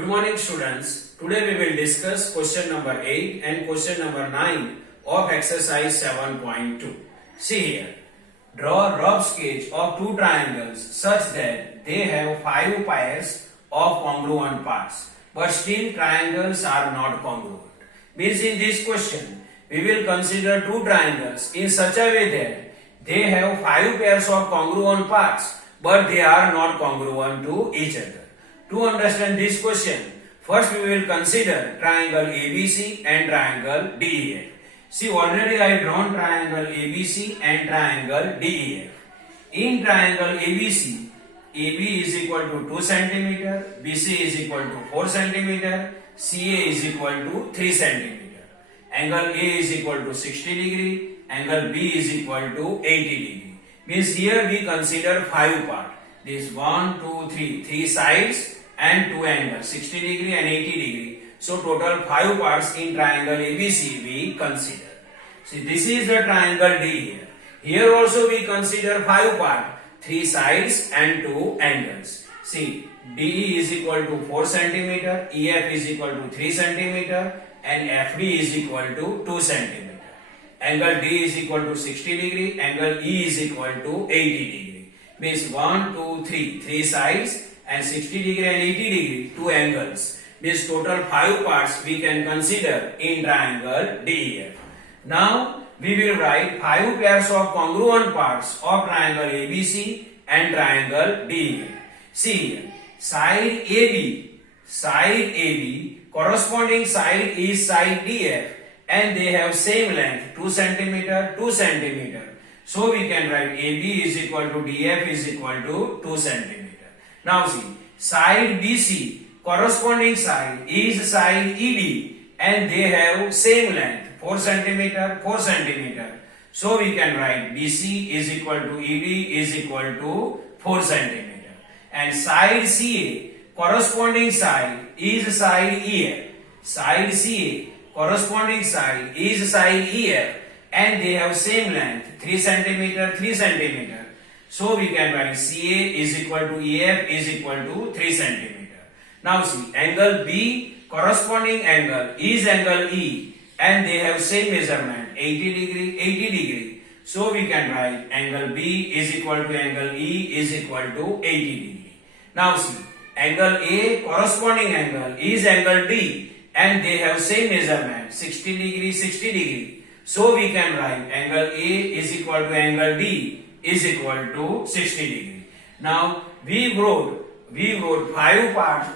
Good morning students. Today we will discuss question number 8 and question number 9 of exercise 7.2. See here. Draw rough sketch of two triangles such that they have 5 pairs of congruent parts. But still triangles are not congruent. Means in this question we will consider two triangles in such a way that they have 5 pairs of congruent parts but they are not congruent to each other. To understand this question, first we will consider triangle ABC and triangle DEF. See, already I have drawn triangle ABC and triangle DEF. In triangle ABC, AB is equal to 2 cm, BC is equal to 4 cm, CA is equal to 3 cm. Angle A is equal to 60 degree, angle B is equal to 80 degree. Means here we consider 5 parts. This 1, 2, 3, 3 sides and 2 angles, 60 degree and 80 degree. So total 5 parts in triangle ABC we consider. See, this is the triangle D here. Here also we consider 5 parts, 3 sides and 2 angles. See, DE is equal to 4 cm, EF is equal to 3 cm and FD is equal to 2 cm. Angle D is equal to 60 degree, angle E is equal to 80 degree. Means 1, 2, 3, 3 sides and 60 degree and 80 degree, 2 angles. Means total 5 parts we can consider in triangle DEF. Now we will write 5 pairs of congruent parts of triangle ABC and triangle DEF. See here, side AB, corresponding side is side DF and they have same length 2 cm, 2 cm. So we can write AB is equal to DF is equal to 2 cm. Now see, side BC, corresponding side is side ED and they have same length 4 cm, 4 cm. So we can write BC is equal to ED is equal to 4 cm. And side CA, corresponding side is side EF. Side CA, corresponding side is side EF and they have same length 3 cm, 3 cm. So we can write CA is equal to EF is equal to 3 cm. Now see, angle B, corresponding angle is angle E and they have same measurement 80 degree, 80 degree. So we can write angle B is equal to angle E is equal to 80 degree. Now see, angle A, corresponding angle is angle D and they have same measurement 60 degree, 60 degree. So we can write angle A is equal to angle D is equal to 60 degree. Now we wrote 5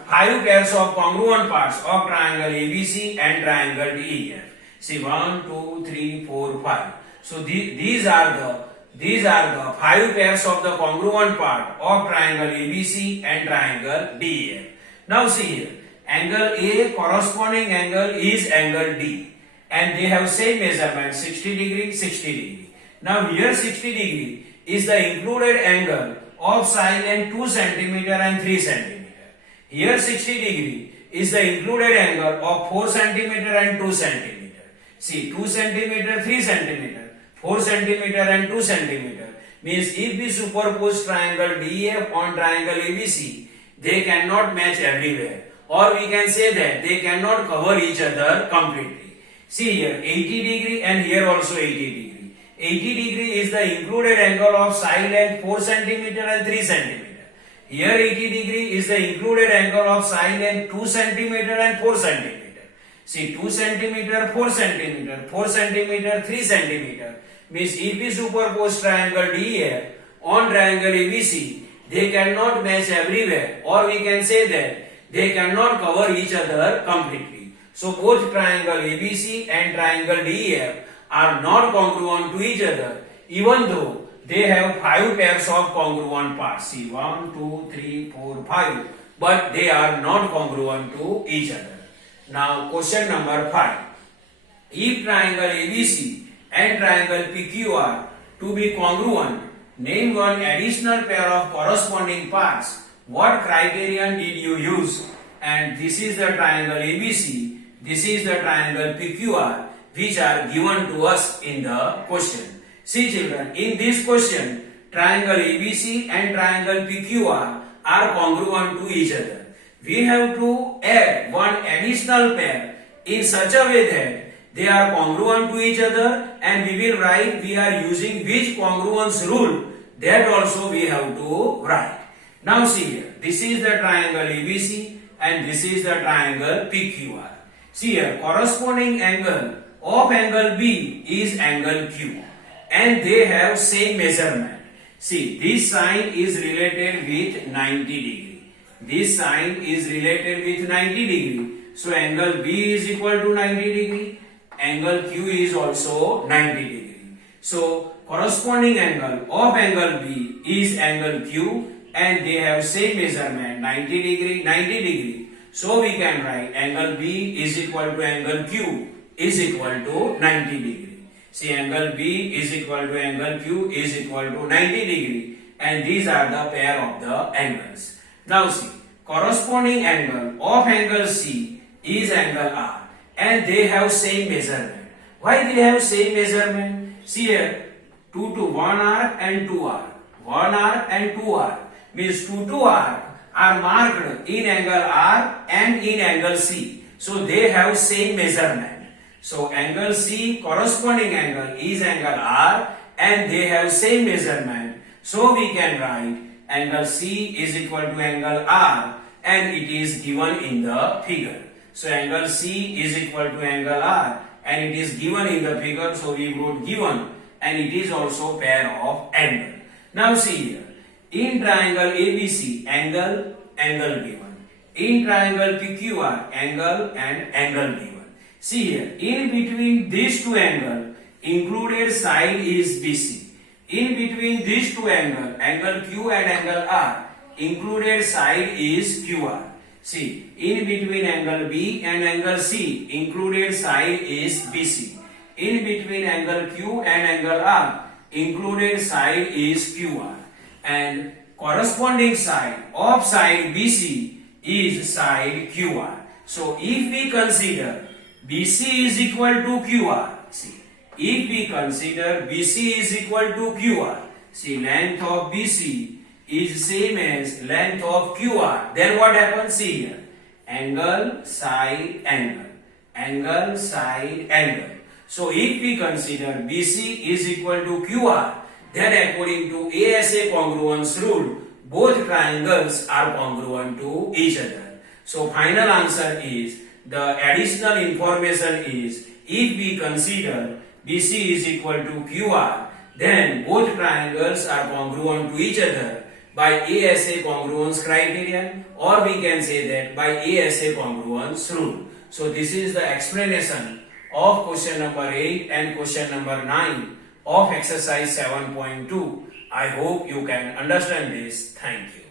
pairs of congruent parts of triangle ABC and triangle DEF. See, 1, 2, 3, 4, 5. So these are the 5 pairs of the congruent part of triangle ABC and triangle DEF. Now see here, angle A, corresponding angle is angle D and they have same measurement 60 degree, 60 degree. Now here 60 degree is the included angle of side length 2 cm and 3 cm. Here 60 degree is the included angle of 4 cm and 2 cm. See, 2 cm, 3 cm, 4 cm and 2 cm. Means if we superpose triangle DEF on triangle ABC, they cannot match everywhere. Or we can say that they cannot cover each other completely. See here, 80 degree and here also 80 degree. 80 degree is the included angle of side length 4 cm and 3 cm. Here 80 degree is the included angle of side length 2 cm and 4 cm. See, 2 cm, 4 cm, 4 cm, 3 cm. Means if we superpose triangle DEF on triangle ABC, they cannot match everywhere, or we can say that they cannot cover each other completely. So both triangle ABC and triangle DEF are not congruent to each other, even though they have 5 pairs of congruent parts. See, 1, 2, 3, 4, 5, but they are not congruent to each other. Now question number 5. If triangle ABC and triangle PQ are to be congruent, name one additional pair of corresponding parts. What criterion did you use? And this is the triangle ABC, this is the triangle PQR, which are given to us in the question. See children, in this question, triangle ABC and triangle PQR are congruent to each other. we have to add one additional pair in such a way that they are congruent to each other, and we will write we are using which congruence rule, that also we have to write. Now see here, this is the triangle ABC and this is the triangle PQR. See here, corresponding angle of angle B is angle Q and they have same measurement. See, this side is related with 90 degree. This side is related with 90 degree. So angle B is equal to 90 degree. Angle Q is also 90 degree. So corresponding angle of angle B is angle Q and they have same measurement 90 degree, 90 degree. So we can write angle B is equal to angle Q is equal to 90 degree. See, angle B is equal to angle Q is equal to 90 degree and these are the pair of the angles. Now see, corresponding angle of angle C is angle R and they have same measurement. Why they have same measurement? See here, 2 to 1 arc and 2 arc. 1 arc and 2 arc means 2 to arc are marked in angle R and in angle C. So they have same measurement. So angle C corresponding angle is angle R and they have same measurement. So we can write angle C is equal to angle R and it is given in the figure. So angle C is equal to angle R and it is given in the figure. So we wrote given and it is also pair of angle. Now see here, in triangle ABC angle, angle given. In triangle PQR angle and angle given. See here, in between these two angles, included side is BC. In between these two angles, angle Q and angle R, included side is QR. See, in between angle B and angle C, included side is BC. In between angle Q and angle R, included side is QR. And corresponding side of side BC is side QR. So if we consider BC is equal to QR. See, if we consider BC is equal to QR, see, length of BC is same as length of QR. Then what happens? See here, angle, side, angle, angle, side, angle. So if we consider BC is equal to QR, then according to ASA congruence rule, both triangles are congruent to each other. So final answer is, the additional information is, if we consider BC is equal to QR, then both triangles are congruent to each other by ASA congruence criterion, or we can say that by ASA congruence rule. So this is the explanation of question number 8 and question number 9 of exercise 7.2. I hope you can understand this. Thank you.